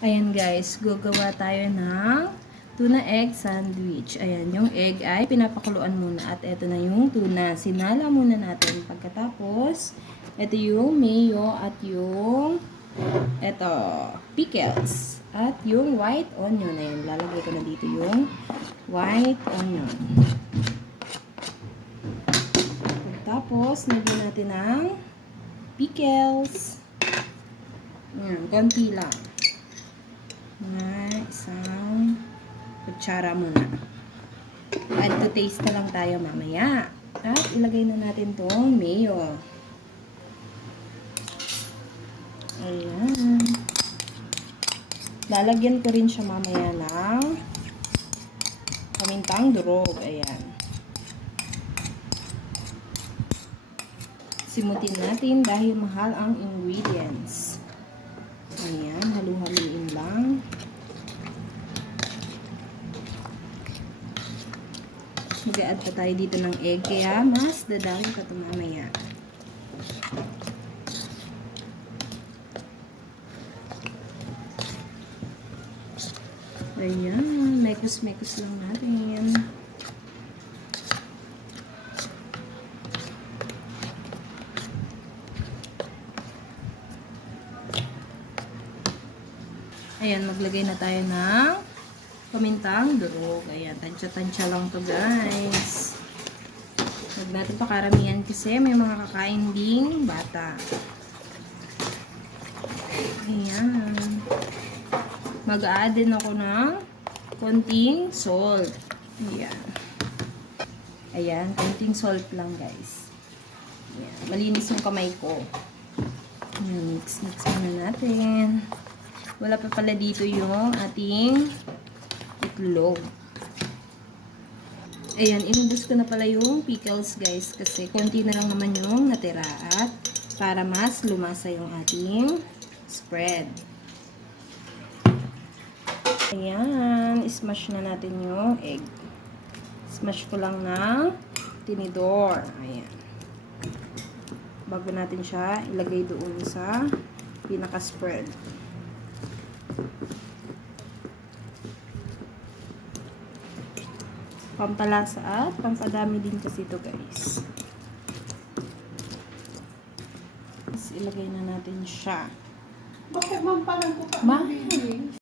Ayan guys, gagawa tayo ng tuna egg sandwich. Ayan, yung egg ay pinapakuluan muna at ito na yung tuna. Sinala muna natin. Pagkatapos, ito yung mayo at yung ito, pickles. At yung white onion. Ayan, lalagay ko na dito yung white onion. Pagkatapos, lagyan natin ng pickles. Ayan, konti lang na isang kutsara muna. Add to taste na lang tayo mamaya. At ilagay na natin tong mayo. Ayan. Lalagyan ko rin siya mamaya ng pamintang durog. Ayan. Simutin natin dahil mahal ang ingredients. Ayan, halu-haluin lang. Mag-add pa tayo dito ng egg, kaya mas dadami ka ito mamaya. Ayan, mekos-mekos lang natin. Ayan, maglagay na tayo ng pamintang durog. Ayan, tansya-tansya lang to guys. Huwag natin pakaramihan kasi may mga kakain ding bata. Ayan. Mag-add din ako ng konting salt. Ayan. Ayan, konting salt lang guys. Ayan, malinis yung kamay ko. Ayan, mix-mix muna natin. Wala pa pala dito yung ating itlog. Ayan, inubos ko na pala yung pickles guys kasi konti na lang naman yung natira at para mas lumasa yung ating spread. Ayan, smash na natin yung egg. Smash ko lang ng tinidor. Ayan. Bago natin siya ilagay doon sa pinaka-spread. Pampalasa at pampadami din kasi ito guys. Tapos ilagay na natin siya. Bakit man parang ko pa Ma?